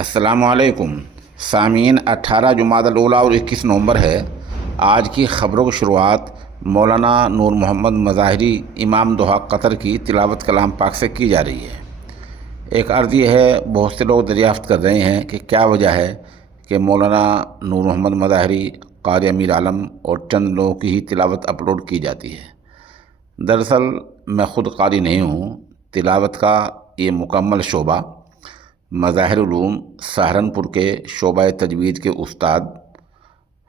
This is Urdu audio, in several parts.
السلام علیکم سامعین، 18 جمادی الاولیٰ اور 21 نومبر ہے۔ آج کی خبروں کی شروعات مولانا نور محمد مظاہری امام دہا قطر کی تلاوت کلام پاک سے کی جا رہی ہے۔ ایک عرض یہ ہے، بہت سے لوگ دریافت کر رہے ہیں کہ کیا وجہ ہے کہ مولانا نور محمد مظاہری، قاری امیر عالم اور چند لوگوں کی ہی تلاوت اپلوڈ کی جاتی ہے۔ دراصل میں خود قاری نہیں ہوں۔ تلاوت کا یہ مکمل شعبہ مظاہر علوم سہارنپور کے شعبہ تجوید کے استاد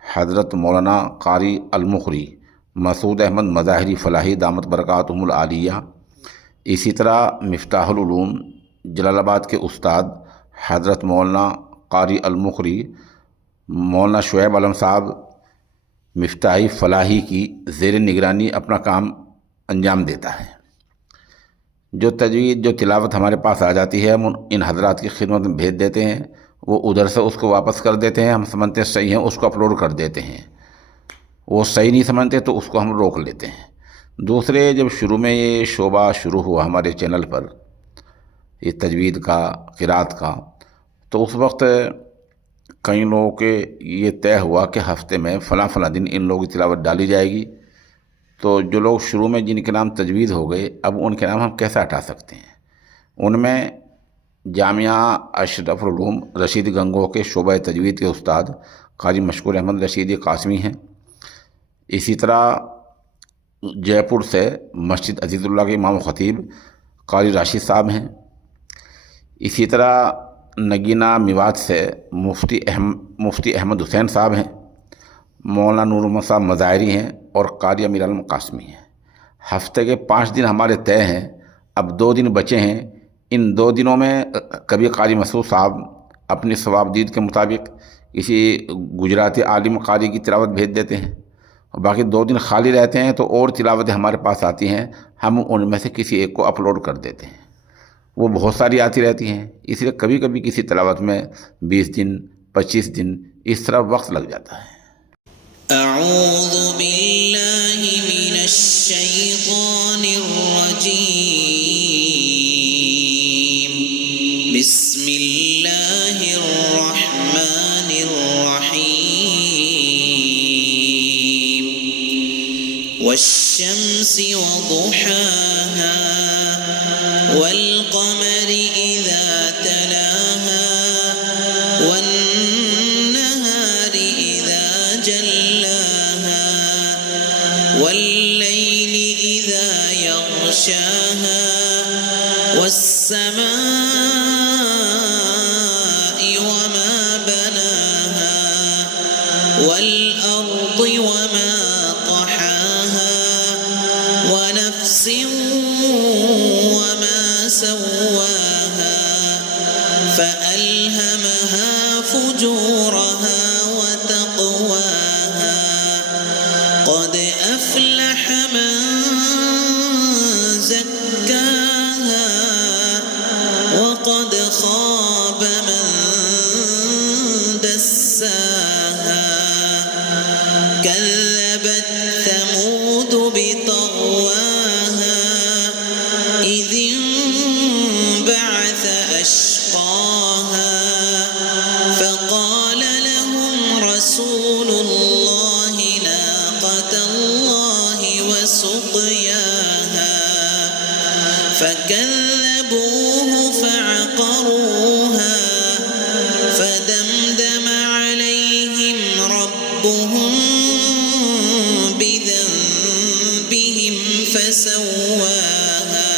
حضرت مولانا قاری المقری مسعود احمد مظاہری فلاحی دامت برکاتہم العالیہ، اسی طرح مفتاح العلوم جلال آباد کے استاد حضرت مولانا قاری المقری مولانا شعیب عالم صاحب مفتاحی فلاحی کی زیر نگرانی اپنا کام انجام دیتا ہے۔ جو تلاوت ہمارے پاس آ جاتی ہے ہم ان حضرات کی خدمت میں بھیج دیتے ہیں، وہ ادھر سے اس کو واپس کر دیتے ہیں، ہم سمجھتے ہیں صحیح ہیں اس کو اپلوڈ کر دیتے ہیں، وہ صحیح نہیں سمجھتے تو اس کو ہم روک لیتے ہیں۔ دوسرے، جب شروع میں یہ شعبہ شروع ہوا ہمارے چینل پر، یہ تجوید کا، قرات کا، تو اس وقت کئی لوگوں کے یہ طے ہوا کہ ہفتے میں فلاں فلاں دن ان لوگوں کی تلاوت ڈالی جائے گی۔ تو جو لوگ شروع میں جن کے نام تجوید ہو گئے، اب ان کے نام ہم کیسے ہٹا سکتے ہیں؟ ان میں جامعہ اشرف العلوم رشید گنگو کے شعبہ تجوید کے استاد قاری مشکور احمد رشیدی قاسمی ہیں۔ اسی طرح جے پور سے مسجد عزیز اللہ کے امام و خطیب قاری راشد صاحب ہیں۔ اسی طرح نگینہ میوات سے مفتی احمد حسین صاحب ہیں۔ مولانا نور محمد صاحب مظاہری ہیں اور قاری امیر عالم قاسمی ہیں۔ ہفتے کے 5 دن ہمارے طے ہیں، اب 2 دن بچے ہیں۔ ان 2 دنوں میں کبھی قاری مسعود صاحب اپنی ثوابدید کے مطابق کسی گجراتی عالم قاری کی تلاوت بھیج دیتے ہیں، اور باقی 2 دن خالی رہتے ہیں تو اور تلاوتیں ہمارے پاس آتی ہیں، ہم ان میں سے کسی ایک کو اپلوڈ کر دیتے ہیں۔ وہ بہت ساری آتی رہتی ہیں، اس لیے کبھی کبھی کسی تلاوت میں 20 دن 25 دن اس طرح وقت لگ جاتا ہے۔ اعوذ باللہ من الشیطان الرجیم، بسم اللہ الرحمن الرحیم، والشمس وضحاها والقمر اذا تلاها والنهار اذا جلاها والليل إذا يغشاها والسماء وما بناها والأرض وما طحاها ونفس وما سواها فألهمها فجورها وتقواها قد أفلح من زكاها وقد خاب من دساها كذبت ثمود بطغواها إذ انبعث أشقاها فقال لهم رسول الله ناقة الله وسقياها فكذبوه فعقروها فدمدم عليهم ربهم بذنبهم فسواها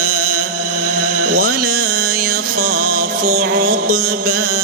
ولا يخاف عقباها۔